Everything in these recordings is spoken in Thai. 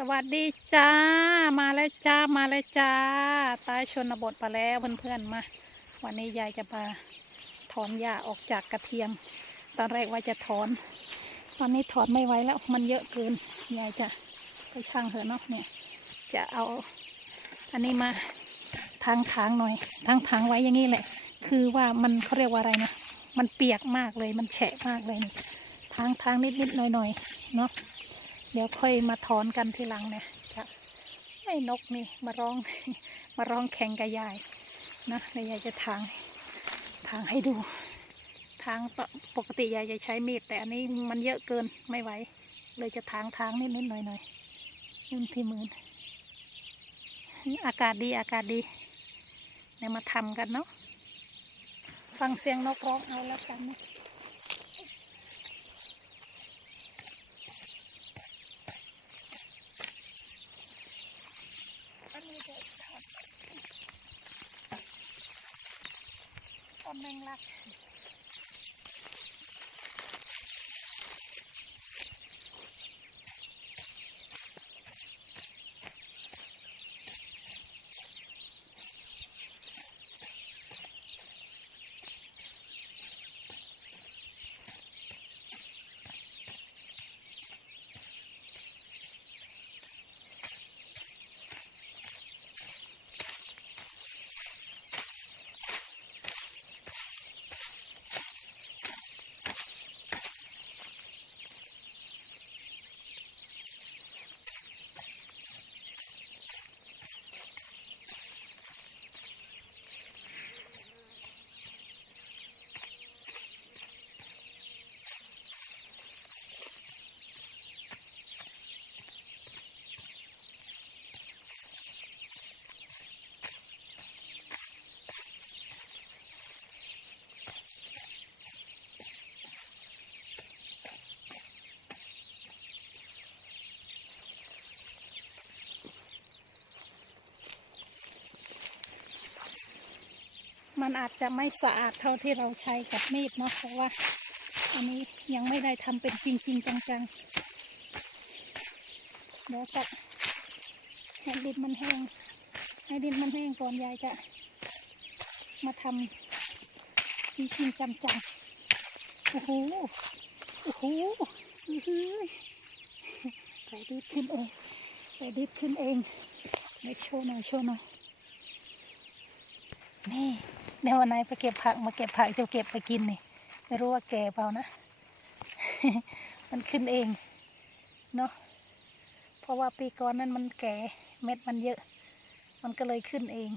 สวัสดีจ้า มาแล้วจ้า มาแล้วจ้าใต้ชนบทมาแล้วเพื่อนๆมา วันนี้ยายจะมาถอนหญ้าออกจากกระเทียม ตอนแรกว่าจะถอน ตอนนี้ถอนไม่ไหวแล้วมันเยอะเกิน ยายจะไปช่างเหอะเนาะเนี่ย จะเอา อันนี้มาทางทางหน่อยทางทางไว้อย่างนี้แหละ คือว่ามันเขาเรียกว่าอะไรนะ มันเปียกมากเลย มันแฉะมากเลยทางทางนิดนิดๆหน่อยหน่อยๆเนาะ เดี๋ยวค่อยมาถอนกันทีหลังเนี่ยจะไอ้นกนี่มาร้อง มาร้องแข่งกับยายนะเดี๋ยวยายจะทางทางให้ดู ทางปกปกติยายจะใช้มีดแต่อันนี้มันเยอะเกินไม่ไหว เลยจะทางทางนิดนิดๆหน่อยหน่อยนุ่นพี่มืนอากาศดีอากาศดีเดี๋ยมาทำกันเนาะฟังเสียงนกร้องเอาแล้วกันนะ อันนี้จะทำต้น แมงลัก มันอาจจะไม่สะอาดเท่าที่เราใช้กับมีดเนาะเพราะว่า อันนี้ยังไม่ได้ทำเป็นจริงๆจังๆเดี๋ยวจะให้ดินมันแห้งให้ดินมันแห้งก่อนยายจะ มาทำจริงๆจังๆโอ้โหโอ้โหอื้อหือไปดิบขึ้นเองไปดิบขึ้นเองเดี๋ยวโชว์หน่อยโชว์หน่อยนี่ เดี๋ยววันไหนไปเก็บผักมาเก็บผักจะเก็บไปกินนี่ไม่รู้ว่าแก่เปล่านะ มันขึ้นเองเนาะเพราะว่าปีก่อนนั้นมันแก่เม็ดมันเยอะ มันก็เลยขึ้นเอง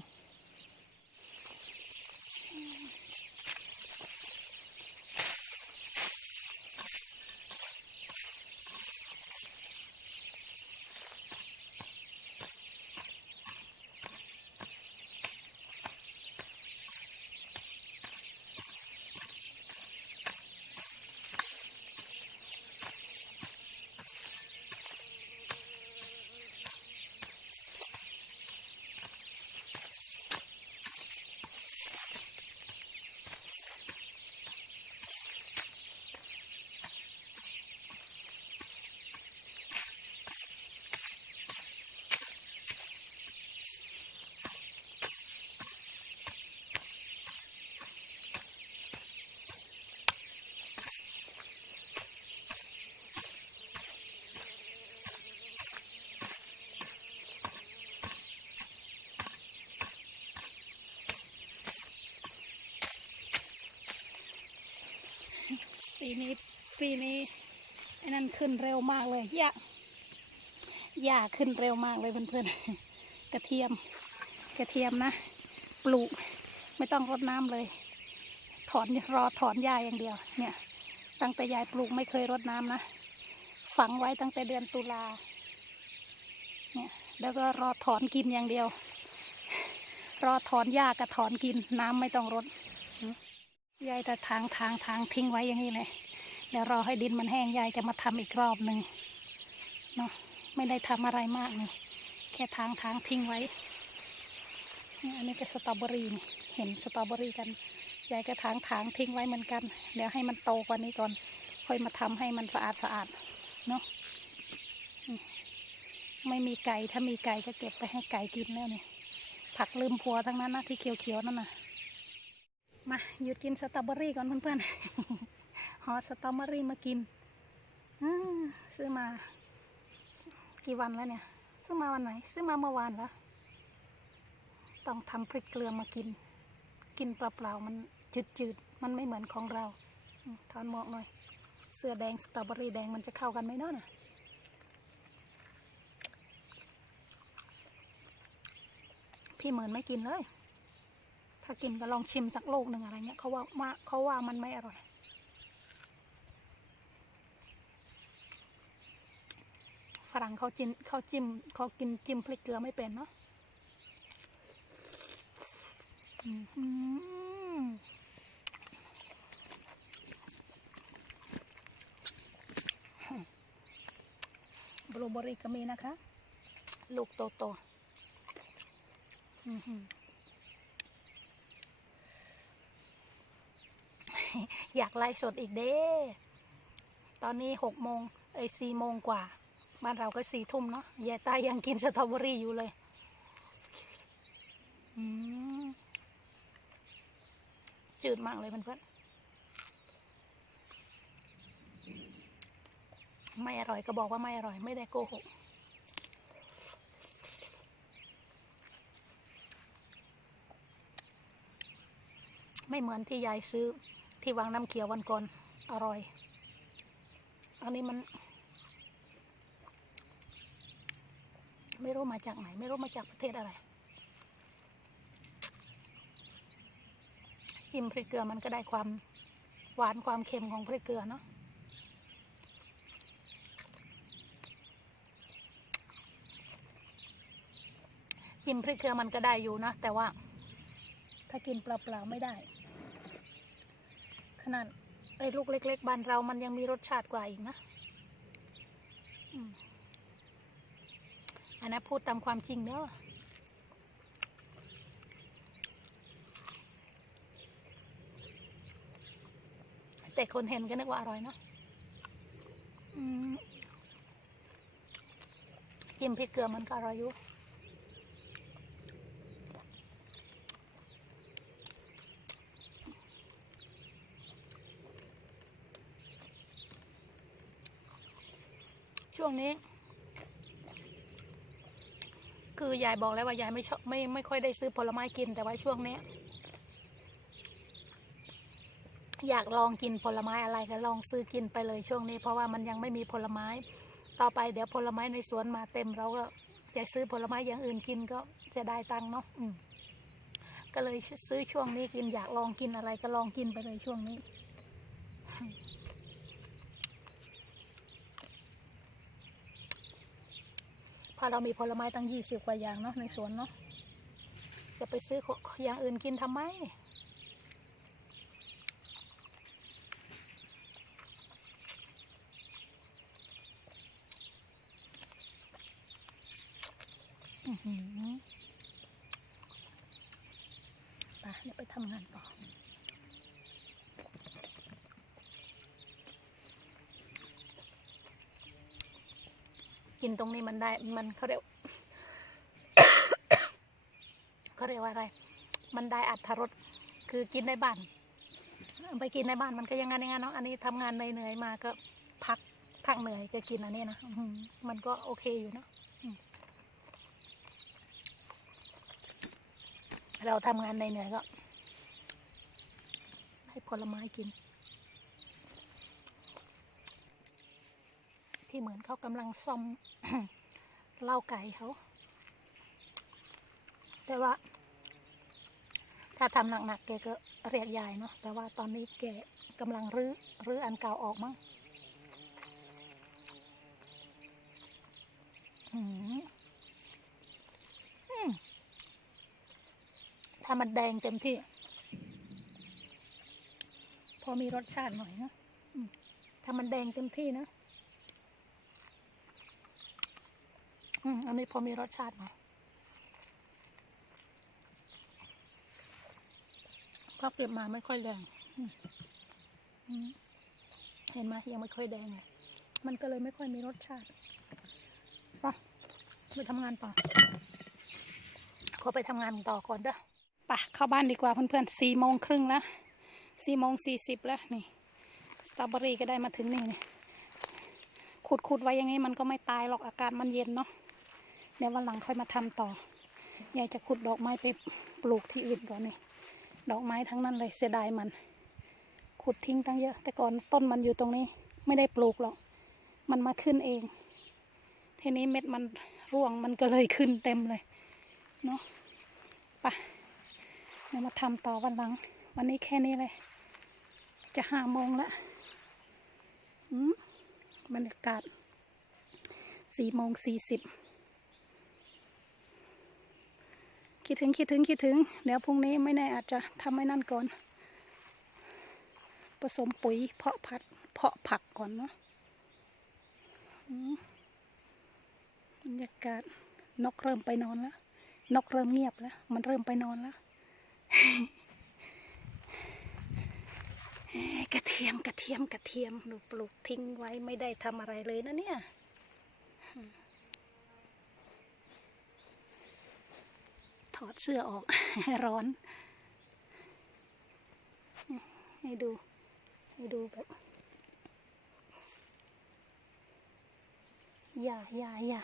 ปีนี้ปีนี้ไอ้นั่นขึ้นเร็วมากเลยหญ้าหญ้าขึ้นเร็วมากเลยเพื่อนๆกระเทียม กระเทียมนะ ปลูกไม่ต้องรดน้ำเลย ถอนรอถอนหญ้าอย่างเดียว เนี่ย ตั้งแต่ยายปลูกไม่เคยรดน้ำนะฝังไว้ตั้งแต่เดือนตุลาเนี่ยแล้วก็รอถอนกินอย่างเดียว รอถอนหญ้ากับถอนกินน้ำไม่ต้องรด ยายจะทางทางทางทิ้งไว้อย่างนี้เลยเดี๋ยวรอให้ดินมันแห้งยายจะมาทำอีกรอบหนึ่งเนาะไม่ได้ทำอะไรมากนี่แค่ทางทางทิ้งไว้อันนี้ก็สตรอเบอรี่เห็นสตรอเบอรี่กันยายก็ถางถางทิ้งไว้เหมือนกัน เดี๋ยวให้มันโตกว่านี้ก่อน ค่อยมาทำให้มันสะอาดสะอาดเนาะไม่มีไก่ถ้ามีไก่ก็เก็บไปให้ไก่กินแล้วเนี่ยผักลืมพัวทั้งนั้นนะที่เขียวๆนั่นน่ะ มาหยุดกินสตรอเบอรี่ก่อนเพื่อนๆห่อสตรอเบอรี่มากินอซื้อมา กี่วันแล้วเนี่ย ซื้อมาวันไหน ซื้อมาเมื่อวานเหรอต้องทำพริกเกลือมากิน กินเปล่าๆมันจืดๆ มันไม่เหมือนของเราอืมถอนหมวกหน่อย เสื้อแดงสตรอเบอรี่แดงมันจะเข้ากันไหมเนาะน่ะพี่เหมือนไม่กินเลย ถ้ากินก็ลองชิมสักลูกหนึ่งอะไรเงี้ยเขาว่ามาเขาว่ามันไม่อร่อย ฝรั่งเขาจินเขาจิ้มเขากินจิ้มพริกเกลือไม่เป็นเนาะบลูเบอร์รี่ก็มีนะคะ ลูกโตๆ อยากไล่สดอีกเด้ตอนนี้หกโมงไอ้สี่โมงกว่า บ้านเราก็สี่ทุ่มเนาะยายตายยังกินสตรอเบอรี่อยู่เลยจืดมากเลยเพื่อนๆไม่อร่อยก็บอกว่าไม่อร่อย ไม่ได้โกหกไม่เหมือนที่ยายซื้อ ที่วางน้ำเขียววันก่อน อร่อย อันนี้มัน ไม่รู้มาจากไหน ไม่รู้มาจากประเทศอะไร กินพริกเกลือมันก็ได้ความหวานความเค็มของพริกเกลือเนาะกินพริกเกลือมันก็ได้อยู่นะ แต่ว่าถ้ากินเปล่าๆไม่ได้ ขนาดไอ้ลูกเล็ก ๆบ้านเรามันยังมีรสชาติกว่าอีกนะอันนั้นพูดตามความจริงเด้อแต่คนเห็นก็นึกว่าอร่อยเนาะจิ้มพริกเกลือมันก็อร่อยอยู่ ช่วงนี้ คือยายบอกแล้วว่ายายไม่ชอบไม่ไม่ค่อยได้ซื้อผลไม้กินแต่ว่าช่วงนี้ อยากลองกินผลไม้อะไรก็ลองซื้อกินไปเลยช่วงนี้ เพราะว่ามันยังไม่มีผลไม้ ต่อไปเดี๋ยวผลไม้ในสวนมาเต็มเราก็จะซื้อผลไม้อย่างอื่นกินก็จะได้ตังค์เนาะก็เลยซื้อช่วงนี้กินอยากลองกินอะไรก็ลองกินไปเลยช่วงนี้ พราเรามีผลไม้ตั้งยี่สิบกว่าอย่างเนาะในสวนเนาะจะไปซื้ออย่างอื่นกินทำไมอือหือไปเดี๋ยวไปทำงานต่อ กินตรงนี้มันได้มันเขาเรียกเขาเรียกว่าอะไร มันได้อัตรสคือกินในบ้าน ไปกินในบ้านมันก็ยังงั้นยังงั้นเนาะอันนี้ทำงานเหนื่อยๆมาก็พักพักเหนื่อยจะกินอันนี้นะมันก็โอเคอยู่เนาะเราทำงานเหนื่อยๆก็ ให้ผลไม้กิน พี่เหมือนเขากำลังซ่อมเล่าไก่เขา แต่ว่า ถ้าทำหนักๆแกก็เรียกยายเนาะแต่ว่าตอนนี้แกกำลังรื้อรื้ออันเก่าออกมั้งถ้ามันแดงเต็มที่ พอมีรสชาติหน่อยนะถ้ามันแดงเต็มที่นะ อืมอันนี้พอมีรสชาติหน่อยพอเก็บมาไม่ค่อยแดงเห็นไหมยังไม่ค่อยแดงเลย มันก็เลยไม่ค่อยมีรสชาติไปไปทำงานต่อ ขอไปทำงานต่อก่อนเด้อไปะเข้าบ้านดีกว่าเพื่อนๆสี่โมงครึ่งแล้วสี่โมงสี่สิบแล้วนี่ สตรอเบอรี่ก็ได้มาถึงนี่นี่ขุดขุดไว้ยังไงมันก็ไม่ตายหรอกอากาศมันเย็นเนาะ เดี๋ยววันหลังค่อยมาทำต่อยายจะขุดดอกไม้ไปปลูกที่อื่นก่อนนี่ดอกไม้ทั้งนั้นเลยเสียดายมัน ขุดทิ้งตั้งเยอะ แต่ก่อนต้นมันอยู่ตรงนี้ ไม่ได้ปลูกหรอก มันมาขึ้นเอง ทีนี้เม็ดมันร่วงมันก็เลยขึ้นเต็มเลยเนาะไปะเดี๋ยวมาทำต่อวันหลัง วันนี้แค่นี้เลย จะห้าโมงล้วอืมบรรยากาศสี่โมงสี่สิบ คิดถึงคิดถึงคิดถึง เดี๋ยวพรุ่งนี้ไม่แน่อาจจะทำให้นั่นก่อน ผสมปุ๋ยเพาะพัดเพาะผักก่อนเนาะบรรยากาศนกเริ่มไปนอนแล้ว นกเริ่มเงียบแล้ว มันเริ่มไปนอนแล้วกระเทียมกระเทียมกระเทียมหนูปลูกทิ้งไว้ไม่ได้ทำอะไรเลยนะเนี่ย ถอดเสื้อออก ร้อน ให้ดู ให้ดูแบบอย่าอย่าอย่า